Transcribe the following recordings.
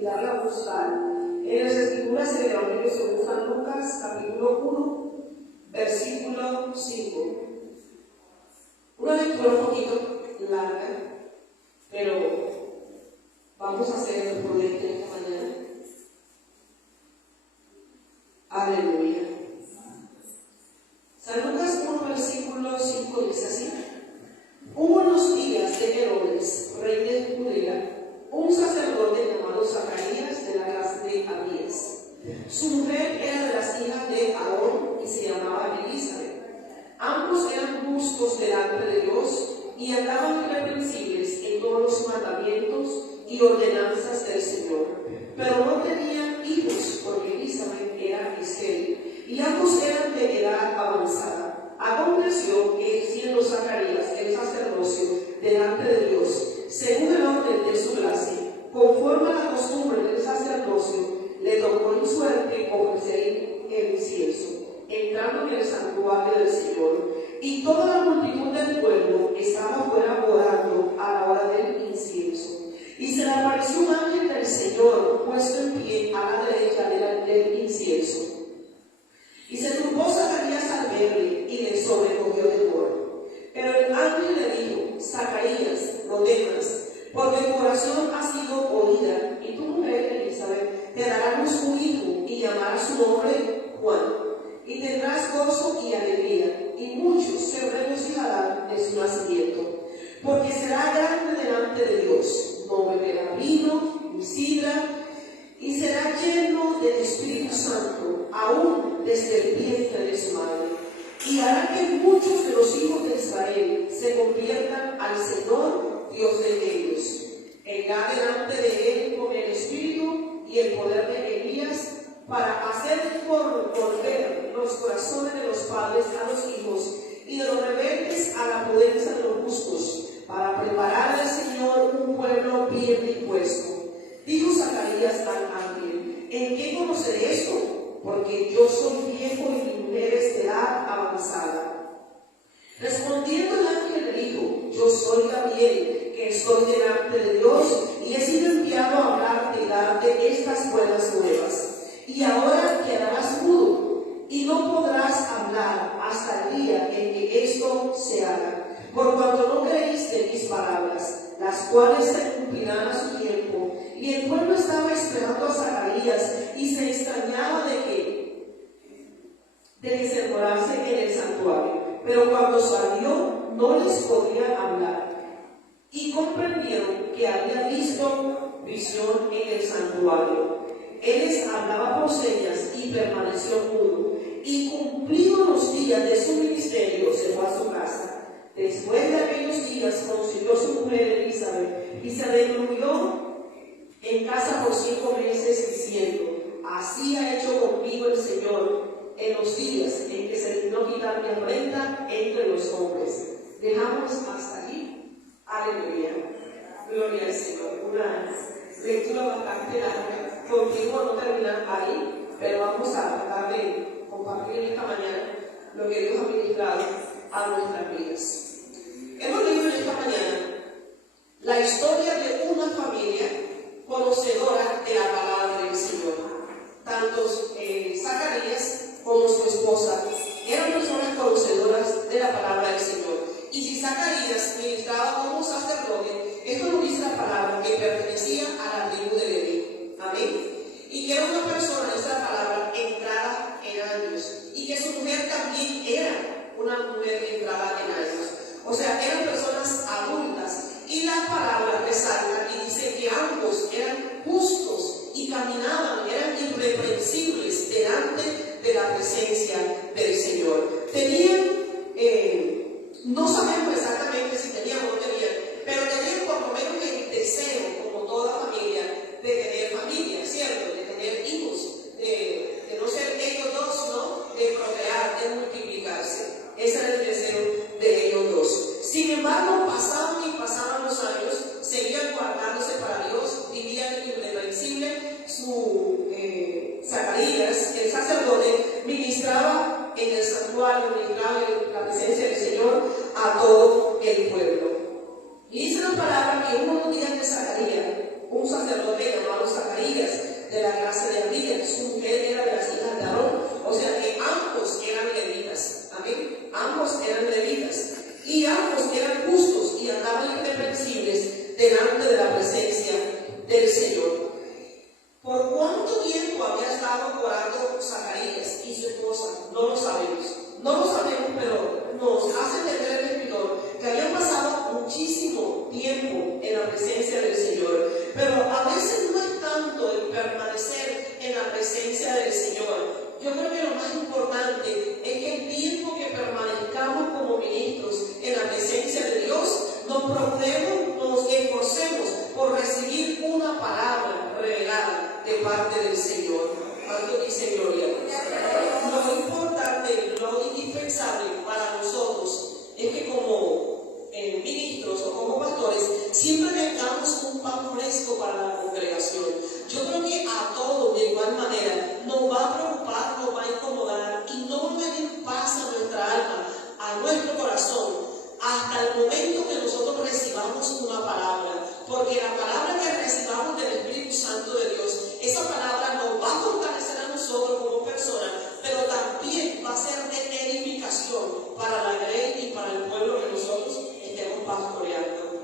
y darla a buscar. En las Escrituras del Evangelio según San Lucas, capítulo 1, versículo 5. Una lectura un poquito larga, pero vamos a hacer el prudente esta mañana. Aleluya. San Lucas 1, versículo 5 dice así: Hubo en los días de Herodes, rey de Judea, un sacerdote llamado Zacarías, de la casa de Abías. Su mujer era de las hijas de Aarón y se llamaba Elizabeth. Ambos eran justos delante de Dios y andaban irreprensibles en todos los mandamientos y ordenanzas del Señor. Pero no tenían hijos porque Elizabeth era estéril y ambos eran de edad avanzada. Aconteció que, siendo Zacarías el sacerdocio delante de Dios, según el orden de su gracia, conforme a la costumbre del sacerdocio, le tocó en suerte ofrecer el incienso, entrando en el santuario del Señor, y toda la multitud del pueblo estaba fuera orando a la hora del incienso. Y se le apareció un ángel del Señor puesto en pie a la derecha del incienso. Y se turbó Zacarías al verle y le sobrecogió temor. Pero el ángel le dijo: Zacarías, no temas, porque tu oración ha sido oída, y tu mujer Elizabeth te dará a luz un hijo y llamarás su nombre Juan. Y tendrás gozo y alegría, y muchos se regocijarán de su nacimiento, porque será grande delante de Dios. No beberá vino ni sidra, y será lleno del Espíritu Santo, aún desde el vientre de su madre. Y hará que muchos de los hijos de Israel se conviertan al Señor, Dios de ellos. Irá delante de él con el Espíritu y el poder de Elías, para hacer volver los corazones de los padres a los hijos y de los rebeldes a la prudencia de los justos, para preparar al Señor un pueblo bien dispuesto. Dijo Zacarías al ángel: ¿En qué conoceré esto? Porque yo soy viejo y mi mujer es de edad avanzada. Respondiendo el ángel le dijo: Yo soy Gabriel, que estoy delante de Dios, y he sido enviado a hablarte y darte estas buenas nuevas. Y ahora quedarás mudo, y no podrás hablar hasta el día en que esto se haga, por cuanto no creíste mis palabras, las cuales se cumplirán a su tiempo. Y el pueblo estaba esperando a Zacarías y se extrañaba de que se demorase en el santuario. Pero cuando salió, no les podía hablar. Y comprendieron que había visto visión en el santuario. Él les hablaba por señas y permaneció mudo. Y cumplidos los días de su ministerio, se fue a su casa. Después de aquellos días concibió su mujer Elizabeth y se recluyó en casa por 5 meses, diciendo: Así ha hecho conmigo el Señor en los días en que se dignó quitar mi afrenta entre los hombres. Dejamos hasta aquí. Aleluya. Gloria al Señor. Una lectura bastante larga. Contigo no terminar ahí, pero vamos a tratar de compartir esta mañana lo que Dios ha ministrado a nuestras vidas. Hemos leído en esta mañana la historia de una familia conocedora de la palabra del Señor. Tanto Zacarías como su esposa eran personas conocedoras de la palabra del Señor. Y si Zacarías ministraba como sacerdote, esto nos dice la palabra que pertenecía a la tribu de Leví. Amén. Y que era una persona, esa palabra, entrada en años. Y que su mujer también era una mujer entrada en años. O sea, eran personas adultas. Y la palabra resalta y dice que ambos eran justos y caminaban, eran irreprensibles delante de la presencia del Señor. Tenían, no sabemos exactamente si tenían o no tenían, pero tenían por lo menos el deseo, como toda familia, de tener familia, ¿cierto? De tener hijos, de no ser ellos dos, sino de procrear, de multiplicarse. Ese era el deseo de ellos dos. Sin embargo, pasaban y pasaban los años, seguían guardándose para Dios, vivían irreprensible. Zacarías, el sacerdote, ministraba en el santuario, ministraba en la presencia del Señor a todo el pueblo. Y dice la palabra que uno de los días de Zacarías, un sacerdote llamado Zacarías, del Señor. ¿Por cuánto tiempo había estado orando Zacarías y su esposa? No lo sabemos. No lo sabemos, pero nos hace entender el Escritor que habían pasado muchísimo tiempo en la presencia del Señor. Pero a veces no es tanto el permanecer en la presencia del Señor. Yo creo que lo más importante es que el tiempo que permanezcamos como ministros en la presencia de Dios, nos procuremos, nos esforcemos por recibir una palabra revelada de parte del Señor. ¿Cuánto dice gloria a Dios? Lo importante, lo indispensable para nosotros es que como ministros o como pastores siempre tengamos un pan fresco para la congregación. Yo creo que a todos de igual manera nos va a preocupar, nos va a incomodar y no va a venir paz a nuestra alma, a nuestro corazón, hasta el momento que nosotros recibamos una palabra. Porque la palabra que recibamos del Espíritu Santo de Dios, esa palabra nos va a fortalecer a nosotros como personas, pero también va a ser de edificación para la grey y para el pueblo que nosotros estemos pastoreando.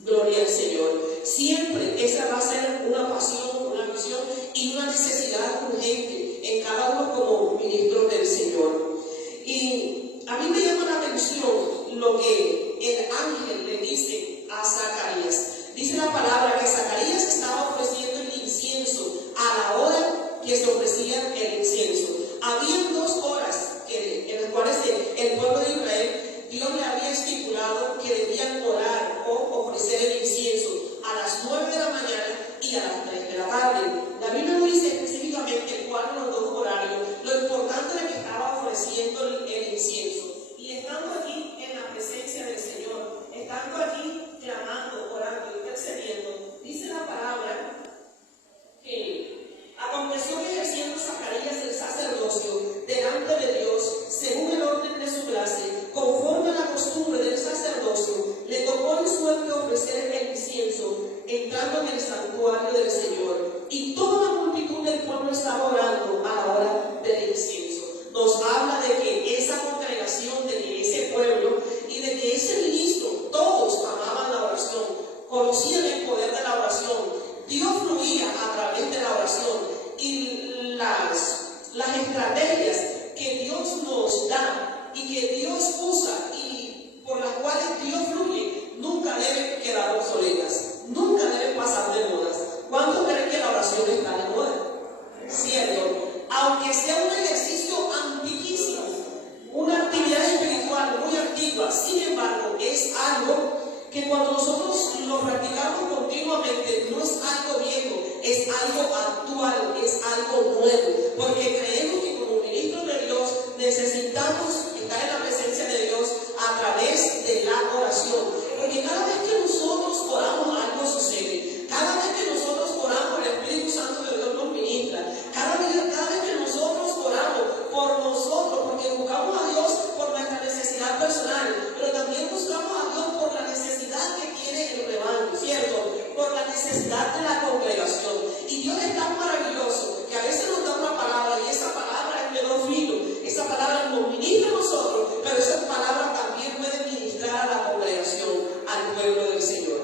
Gloria al Señor. Siempre esa va a ser una pasión, una visión y una necesidad urgente en cada uno como ministros del Señor. Y a mí me llama la atención lo que el ángel le dice a Zacarías. Dice la palabra que Zacarías estaba ofreciendo el incienso a la hora que se ofrecía el incienso. Habían 2 horas en las cuales el pueblo de Israel, Dios le había estipulado que debían orar o ofrecer el incienso a las 9 de la mañana y a las 3 de la tarde. La Biblia no dice específicamente cuáles son los 2 horarios. Lo importante era que estaba ofreciendo el incienso. Y estando aquí en la presencia del Señor, estando aquí clamando, orando, intercediendo, dice la palabra que aconteció que ejerciendo Zacarías el sacerdocio delante de Dios, según el orden de su clase, conforme a la costumbre del sacerdocio, le tocó el suerte ofrecer el incienso, entrando en el santuario del Señor. Y toda la multitud del pueblo estaba orando a la hora del incienso. Nos habla de que esa congregación, de que ese pueblo y de que ese ministro, todos amaban la oración, conocían el poder de la oración. Dios fluía a través de la oración y las estrategias que Dios nos da y que Dios usa y por las cuales Dios fluye, nunca deben quedar obsoletas, nunca deben pasar de modas. ¿Cuántos creen que la oración está de moda? ¿Cierto? Aunque sea un ejercicio antiquísimo, una actividad espiritual muy antigua, sin embargo, es algo que cuando nosotros lo practicamos continuamente, no es algo viejo, es algo actual, es algo nuevo, porque creemos que como ministros de Dios necesitamos estar en la presencia de Dios a través de la oración, porque cada vez que nosotros oramos algo sucede, cada vez que nosotros oramos el Espíritu Santo de Dios nos ministra, cada vez que nosotros oramos por nosotros, porque buscamos a Dios por nuestra necesidad personal, pero también buscamos a Dios por la necesidad que tiene el rebaño, ¿cierto? Por la necesidad de la congregación. Y Dios es tan maravilloso que a veces nos da una palabra y esa palabra es menor filo, esa palabra nos ministra a nosotros, pero esa palabra también puede ministrar a la congregación, al pueblo del Señor.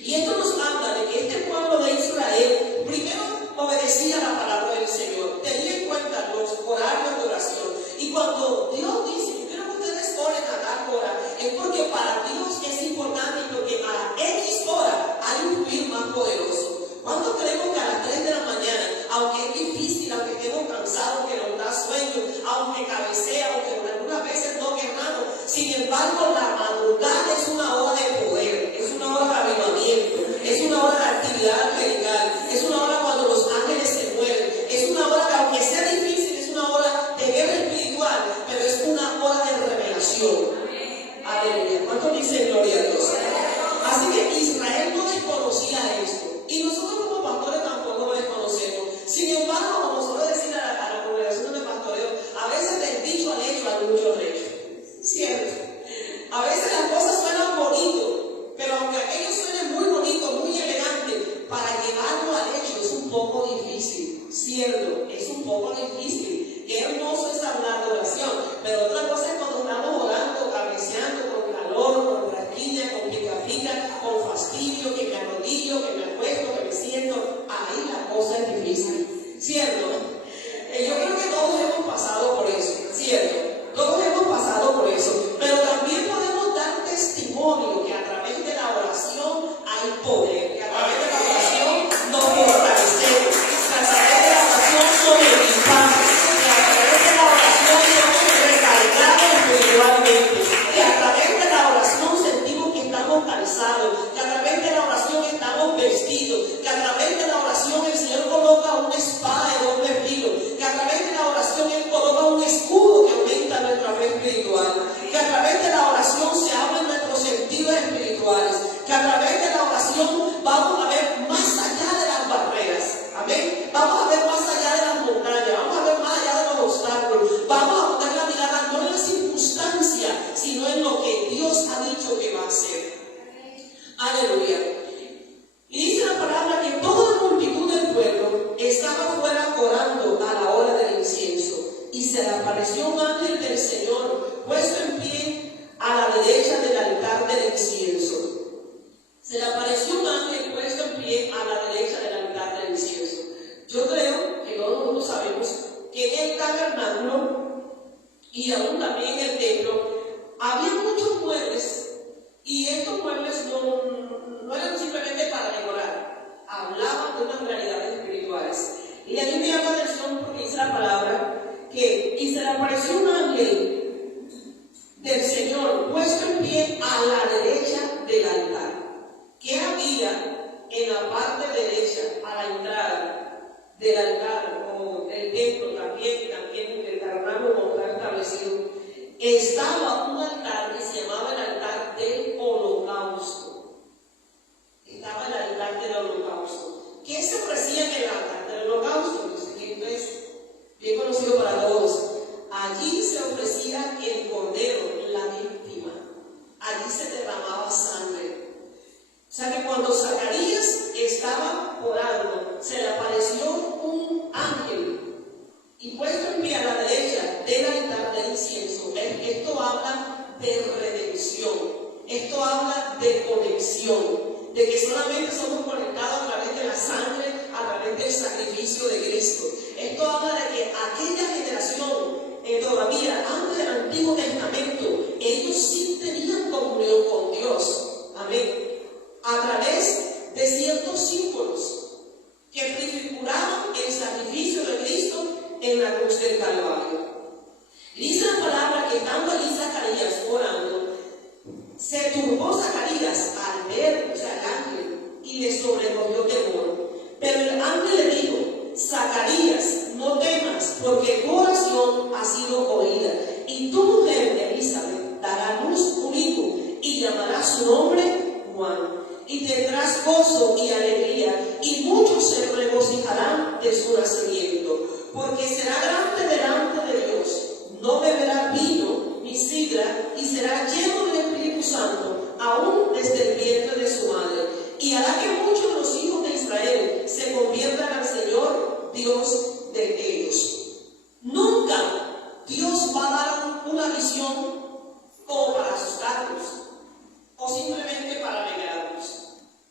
Y esto nos habla de que este pueblo de Israel primero obedecía la palabra del Señor, tenía en cuenta los horarios de oración. Y cuando Dios dice, yo quiero que ustedes oren a tal hora, es porque para Dios es importante y porque a X hora hay un fluir más poderoso. ¿Cuántos creemos que a las 3 de la mañana, aunque es difícil, aunque estemos cansados, que nos da sueño, aunque cabecea, aunque algunas veces no querramos, sin embargo la madrugada es una hora de poder, es una hora de avivamiento, es una hora de actividad angelical, es una hora cuando los ángeles se mueven, es una hora que aunque sea difícil, es una hora de guerra espiritual, pero es una hora de revelación. Aleluya. ¿Cuánto dice gloria a Dios? Así que Israel no desconocía esto. Y nosotros como pastores tampoco lo desconocemos. Sin embargo, como suelo decir a la congregación de pastoreo, a veces del dicho al hecho hay mucho trecho. ¿Cierto? A veces las cosas suenan bonito, pero aunque aquello suene muy bonito, muy elegante, para llevarlo al hecho es un poco difícil. ¿Cierto? Es un poco difícil. Qué hermoso es hablar de oración, pero otra cosa es cuando estamos orando, cabeceando, con calor, con esquina, con pica, con fastidio, que me arrodillo, que me acuesto, que me siento. Ahí la cosa es difícil, ¿cierto? Yo creo que todos hemos pasado por eso, ¿cierto? Todos hemos pasado por eso, pero también podemos dar testimonio que a través de la oración hay poder, que a través de la oración nos fortalecemos, que a través de la oración sobrevivamos, que a través de la oración somos recargados espiritualmente, que a través de la oración sentimos que estamos cansados, que a través de la oración estamos vestidos, que a través de la oración el Señor coloca una espada de doble filo, que a través de la oración Él coloca un escudo que aumenta nuestra fe espiritual, que a través de la oración se abren nuestros sentidos espirituales, que a través de la oración vamos a ver más allá de las barreras, amén, vamos a ver más allá de las montañas, vamos a ver más allá de los obstáculos, vamos a poner la mirada no en la circunstancia, sino en lo que Dios ha dicho que va a hacer. Aleluya. Y dice la palabra que toda la multitud del pueblo estaba fuera orando a la hora del incienso, y se le apareció un ángel del Señor puesto en pie a la derecha del altar del incienso. Se le apareció un ángel puesto en pie a la derecha del altar del incienso. Yo creo que todos nosotros sabemos que en el tabernáculo y aún también en el templo había muchos muebles, y estos muebles no eran simplemente para decorar, hablaban de unas realidades espirituales. Y a mí me llama la atención porque dice la palabra que y se le apareció un ángel del Señor puesto en pie a la derecha del altar. ¿Qué había en la parte derecha a la entrada del altar o del templo también el tabernáculo como está establecido? Estaba un altar que se llamaba el altar del holocausto. Estaba el altar del holocausto. ¿Qué se ofrecía en el altar del holocausto? Esto es bien conocido para todos. Allí se ofrecía el cordero, la víctima. Allí se derramaba sangre. O sea que cuando Zacarías estaba orando, se le apareció un ángel y puesto en pie a la derecha del altar del incienso. Esto habla de redención, esto habla de conexión, de que solamente somos conectados a través de la sangre, a través del sacrificio de Cristo. Esto habla de que aquella generación, todavía antes del Antiguo Testamento, ellos sí tenían comunión con Dios, amén, a través de ciertos símbolos que prefiguraban el sacrificio de Cristo en la cruz del Calvario. Dice la palabra que estando allí Zacarías orando, se turbó Zacarías al ver, el ángel, y le sobrecogió temor. Pero el ángel le dijo: Zacarías, no temas, porque tu oración ha sido oída, y tu mujer Elizabeth dará a luz un hijo, y llamará su nombre Juan. Y tendrás gozo y alegría, y muchos se regocijarán de su nacimiento, porque será grande delante de Dios. No beberá vino ni sidra, y será lleno del Espíritu Santo, aún desde el vientre de su madre. Y hará que muchos de los hijos de Israel se conviertan al Señor, Dios de ellos. Nunca Dios va a dar una visión como para asustarnos o simplemente para negarnos.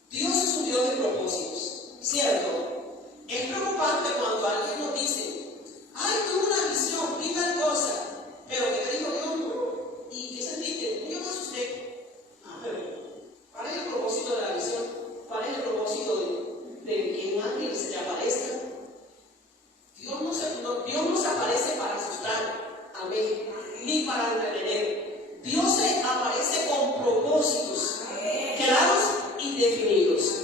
Dios es un Dios de propósitos, ¿cierto? Es preocupante cuando alguien nos dice: ay, tuve una visión, vi tal cosa, pero que te dijo Dios, y ¿qué sentiste? Yo me asusté. Pero ¿cuál es el propósito de la visión? ¿Cuál es el propósito de que un ángel se te aparezca? Dios no se aparece para asustar, amén, ni para entretener. Dios se aparece con propósitos claros y definidos.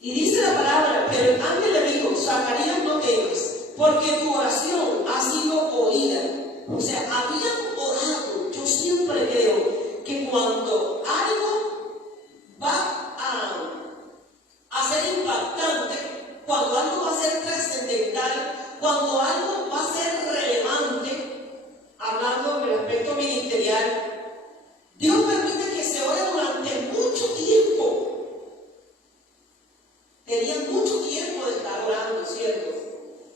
Y dice la palabra: pero el ángel le dijo: Zacarías, no temas, porque tu oración ha sido oída. O sea, habían orado. Yo siempre creo que cuando algo va a ser impactante, cuando algo va a ser trascendental, cuando algo va a ser relevante, hablando del aspecto ministerial, Dios permite que se ore durante mucho tiempo. Tenían mucho tiempo de estar orando, ¿cierto?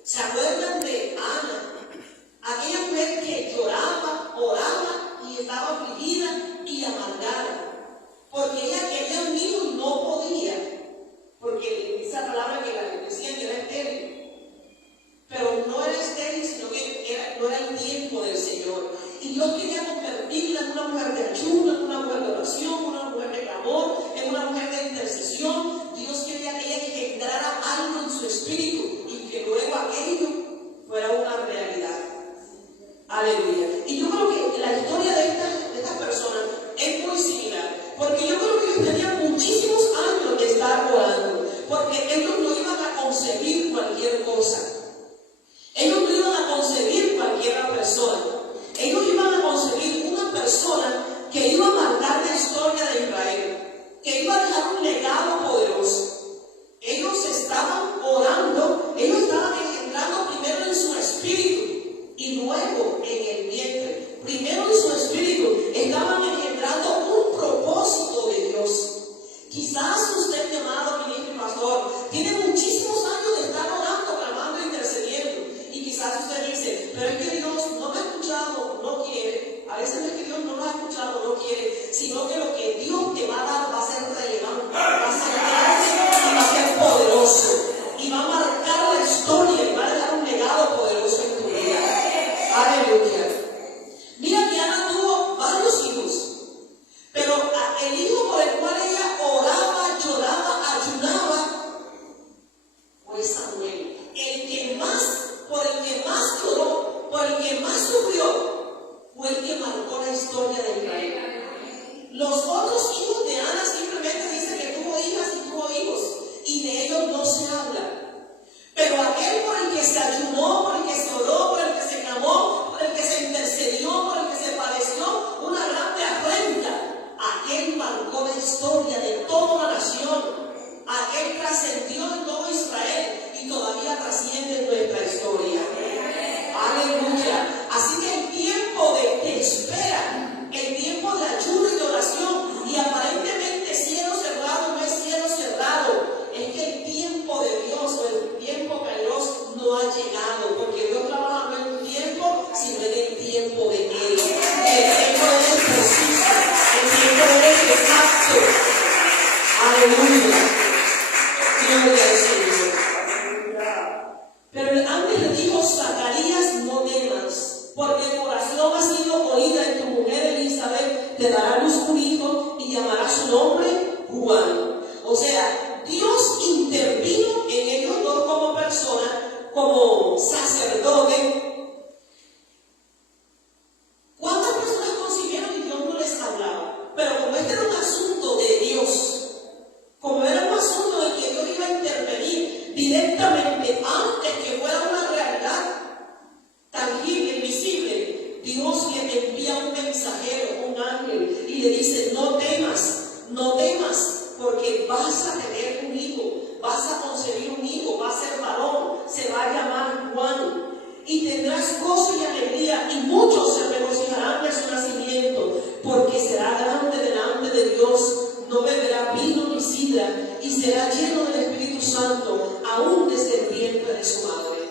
¿Se acuerdan de Ana? Aquella mujer que lloraba, oraba y estaba afligida y amargada. esa palabra que decían que era estéril. Pero no era estéril, sino que no era el tiempo del Señor. Y Dios quería convertirla en una mujer de ayuno, en una mujer de oración, en una mujer de clamor, en una mujer de intercesión. Dios quería que ella engendrara algo en su espíritu y que luego aquello fuera una realidad. Aleluya. Y yo creo que la historia de estas personas es muy similar, porque yo creo que ellos tenían muchísimos años de estar orando, porque ellos no iban a concebir cualquier cosa. Ellos no iban a concebir cualquier persona. Ellos iban a concebir una persona que iba a marcar la historia de Israel, que iba a dejar un legado poderoso. Ellos estaban orando, ellos estaban engendrando primero en su espíritu y luego en el vientre. Primero en su espíritu estaban engendrando un propósito de Dios. Quizás usted, mi amado ministro y pastor, tiene muchísimos años de estar orando, clamando, intercediendo. Y quizás usted dice, pero es que Dios no me ha escuchado, no quiere. A veces no es que Dios no nos ha escuchado, no quiere, sino que lo que Dios te va a dar va a ser relevante, va a ser grande y va a ser poderoso. Y va a marcar la historia y va a dejar un legado poderoso en tu vida. Aleluya. Mira que Ana tuvo varios hijos, pero el hijo por el cual ella oraba, lloraba, ayunaba, fue Samuel. Por el que más lloró, por el que más sufrió, fue el que marcó la historia de Israel. Los otros hijos de Ana simplemente dicen que tuvo hijas y tuvo hijos, y de ellos no se habla. Pero aquel por el que se ayunó, por el que se oró, por el que se clamó, por el que se intercedió, por el que se padeció una grande afrenta, aquel marcó la historia de toda una nación. Aquel trascendió en todo Israel y todavía trasciende en nuestra historia. Aleluya. Así que el tiempo de espera, el tiempo de ayuno y de oración, y aparentemente cielo cerrado no es cielo cerrado, es que el tiempo de Dios o el tiempo kairos no ha llegado, porque Dios trabaja no en un tiempo, sino en el tiempo de Él. El tiempo de Él es preciso, el tiempo de Él es exacto. Aleluya. Gloria al Señor. Pero el ángel le dijo, Zacarías, no temas, porque tu oración ha sido oída en tu mujer Elizabeth, te dará a luz un hijo y llamará su nombre Juan. O sea, Dios intervino en ellos dos como persona, como sacerdote. ¿Cuántas personas concibieron y Dios no les hablaba? Pero como este era un asunto de Dios, como era un asunto en que Dios iba a intervenir directamente antes que fuera una realidad tangible, visible, Dios le envía un mensajero, un ángel, y le dice, no temas, porque vas a tener un hijo, vas a concebir un hijo, va a ser varón, se va a llamar Juan, y tendrás gozo y alegría, y muchos se regocijarán de su nacimiento, porque será grande delante de Dios. No beberá vino ni sidra, y será lleno del Espíritu Santo, aún desde el vientre de su madre.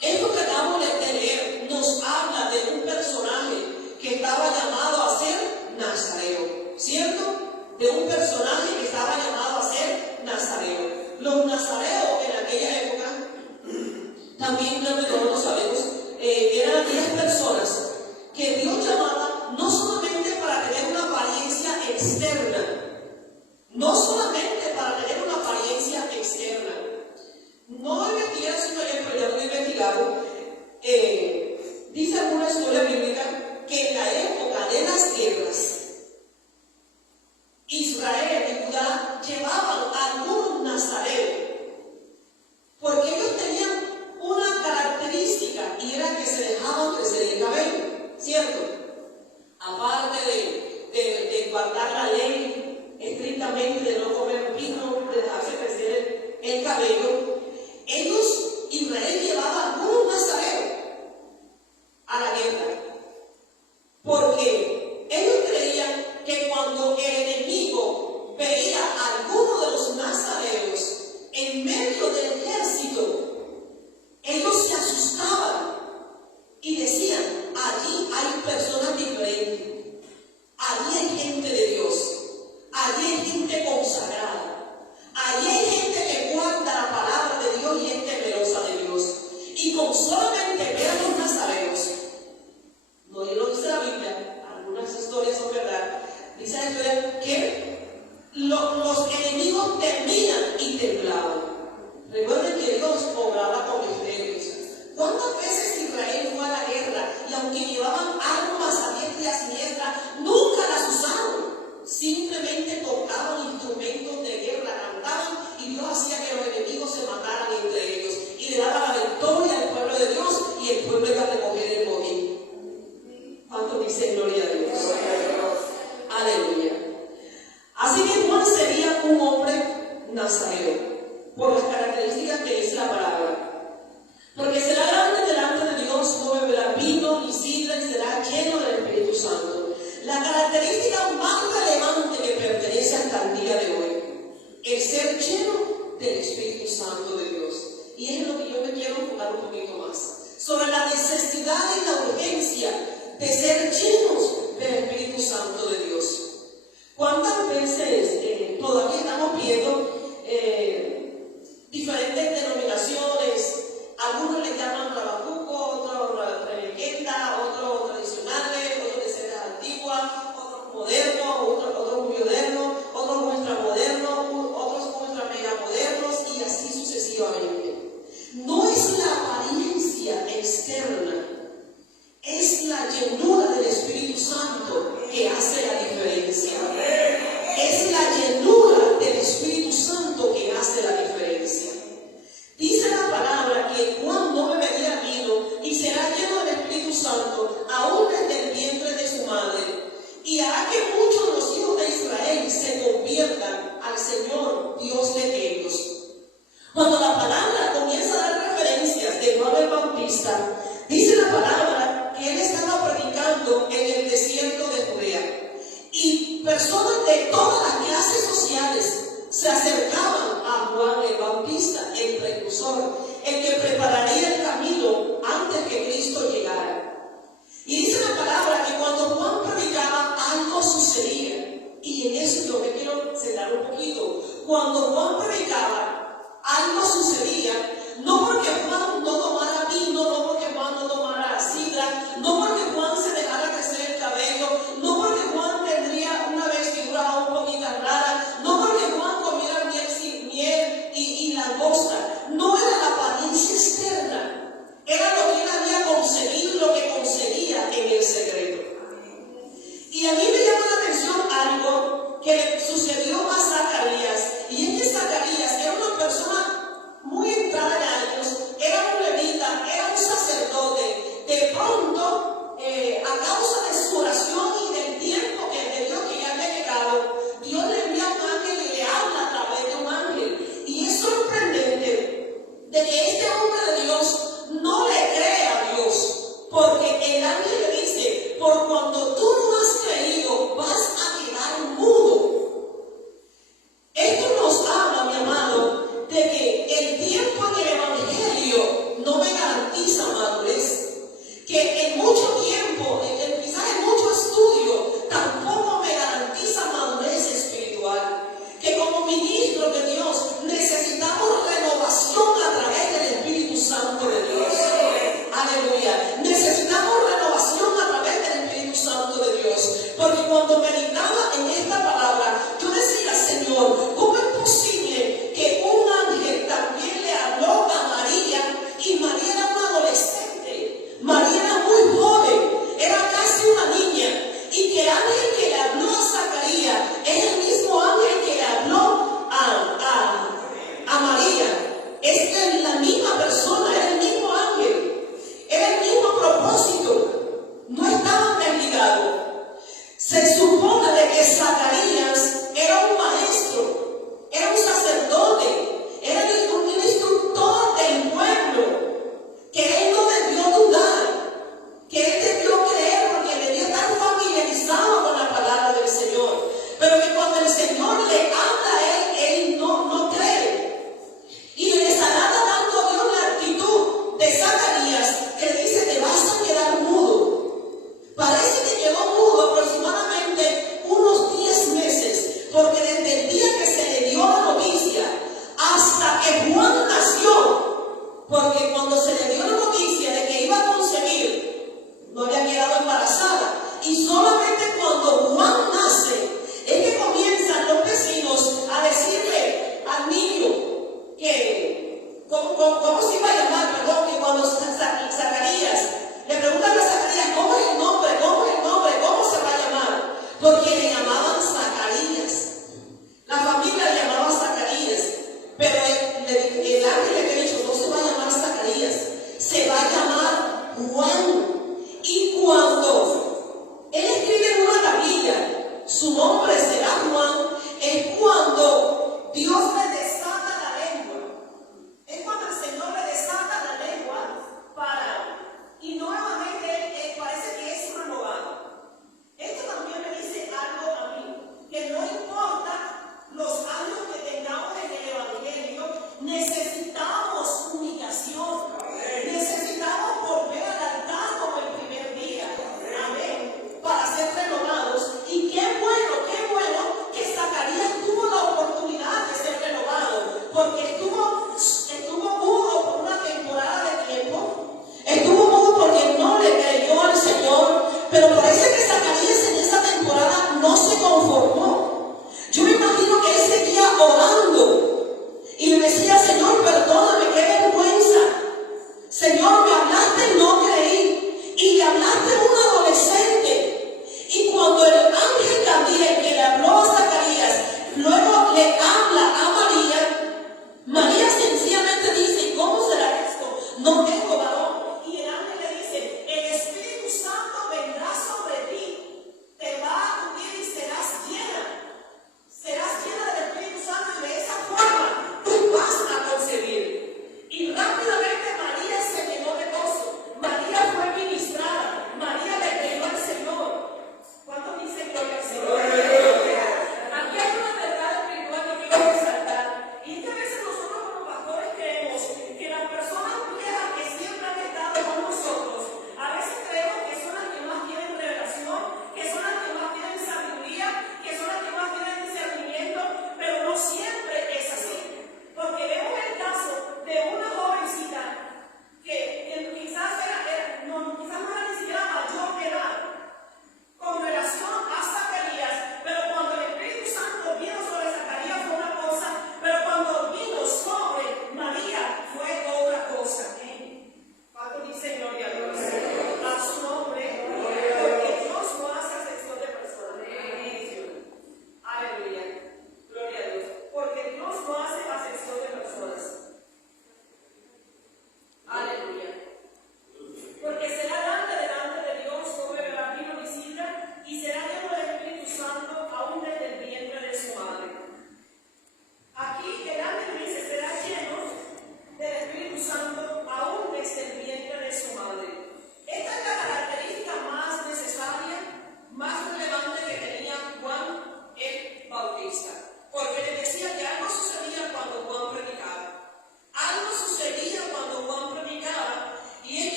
Esto que acabo de leer nos habla de un personaje que estaba llamado a ser nazareo, ¿cierto? De un personaje que estaba llamado a ser nazareo. Los nazareos en aquella época, también creo que todos lo sabemos, eran aquellas personas que Dios llamaba no solamente para tener una apariencia externa, no solamente para tener una apariencia externa. No investigué así, pero ya lo he investigado. Dice alguna historia bíblica que en la época de las guerras, Israel y Judá llevaban a algunos nazareos, porque ellos tenían una característica y era que se dejaban crecer el cabello, ¿cierto? Aparte de guardar la ley estrictamente de no comer vino, de dejarse crecer el cabello, Israel llevaba a algunos nazareos a la guerra, porque ellos creían que cuando el enemigo veía a alguno de los nazareos en medio del ejército, ellos se asustaban y decían, allí hay personas diferentes, allí hay gente de Dios, allí hay gente consagrada, allí hay gente que guarda ¿Cuántas veces Israel fue a la guerra y aunque llevaban armas a diestra y a siniestra, nunca las usaron? Simplemente tocaban instrumentos de guerra, cantaban y Dios hacía que los enemigos se mataran entre ellos y le daba la victoria al pueblo de Dios y el pueblo iba a recoger el botín. ¿Cuánto dice gloria a Dios? Aleluya. Así que Juan sería un hombre nazareo por las características que dice la palabra. Porque será grande delante de Dios, no beberá vino ni sidra y será lleno del Espíritu Santo. La característica más relevante que pertenece hasta el día de hoy, el ser lleno del Espíritu Santo de Dios. Y es en lo que yo me quiero enfocar un poquito más. Sobre la necesidad y la urgencia de ser llenos del Espíritu Santo de Dios. ¿Cuántas veces todavía estamos viendo diferentes denominaciones? Algunos le llaman rabacuco, otros rebequeta, otros tradicionales, otros de ceras antiguas, otros modernos, otros muy modernos, otros ultramodernos, otros ultra mega modernos y así sucesivamente. No es la apariencia externa, es la llenura del Espíritu Santo que hace la diferencia. Es la llenura del Espíritu Santo que hace la diferencia. Dice la palabra que Juan no bebería vino y será lleno del Espíritu Santo aún desde el vientre de su madre. Y hará que muchos de los hijos de Israel se conviertan al Señor Dios de ellos. Cuando la palabra comienza a dar referencias de Juan el Bautista, dice la palabra que él estaba predicando en el desierto de Judea. Y personas de todas las clases sociales se acercaban a Juan el Bautista, el precursor, el que prepararía el camino antes que Cristo llegara. Y dice la palabra que cuando Juan predicaba, algo sucedía. Y en eso yo me quiero centrar un poquito. Cuando Juan predicaba, algo sucedía. No porque Juan no tomara vino, no porque Juan no tomara sidra, no porque Juan se dejara crecer el cabello, no porque Juan tendría una vestidura un poquito rara, no porque Juan comiera miel y langosta. No era la apariencia externa, era lo que él había conseguido y lo que conseguía en el secreto. Y a mí me llama la atención algo que le sucedió a Zacarías, y es que Zacarías era una persona muy entrada en años, era un levita, era un sacerdote. De pronto, a causa de su oración y del tiempo de Dios que ya había llegado, Dios le envía a un ángel y le habla a través de un ángel. Y es sorprendente de que este hombre de Dios no le cree a Dios, porque el ángel le dice: por cuando tú no has creído, vas a quedar mudo. Esto nos habla, mi amado, de que el tiempo en el Evangelio no me garantiza madurez. Que en mucho tiempo, quizás en mucho estudio, tampoco me garantiza madurez espiritual. Que como ministros de Dios necesitamos renovación a través del Espíritu Santo de Dios. Aleluya. Necesitamos renovación a través del Espíritu Santo de Dios. Porque cuando meditaba en esta palabra, yo decía: Señor, ¿cómo es posible que un ángel también le habló a María? Y María era una adolescente, María era muy joven, era casi una niña. Y que el ángel que le habló a Zacarías es el mismo ángel que le habló a María. Es la misma persona, era el mismo ángel, era el mismo propósito, no estaban desligados. Se supone de que Zacarías era un maestro, era un sacerdote, era un instructor del pueblo, que él no debió dudar, que él debió creer, porque debió estar familiarizado con la palabra del Señor. Pero que cuando el Señor le habla a él no cree. Y le estará dando a Dios la actitud de Zacarías, que dice: te vas a quedar mudo. Parece que quedó mudo aproximadamente unos 10 meses, porque desde el día que se le dio la noticia hasta que Juan nació, porque cuando se le dio la noticia de que iba a concebir, no había quedado embarazada, y solamente cuando Juan nace es que comienzan los vecinos a decirle al niño que, ¿cómo se iba a llamar? Perdón, que cuando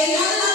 El día de la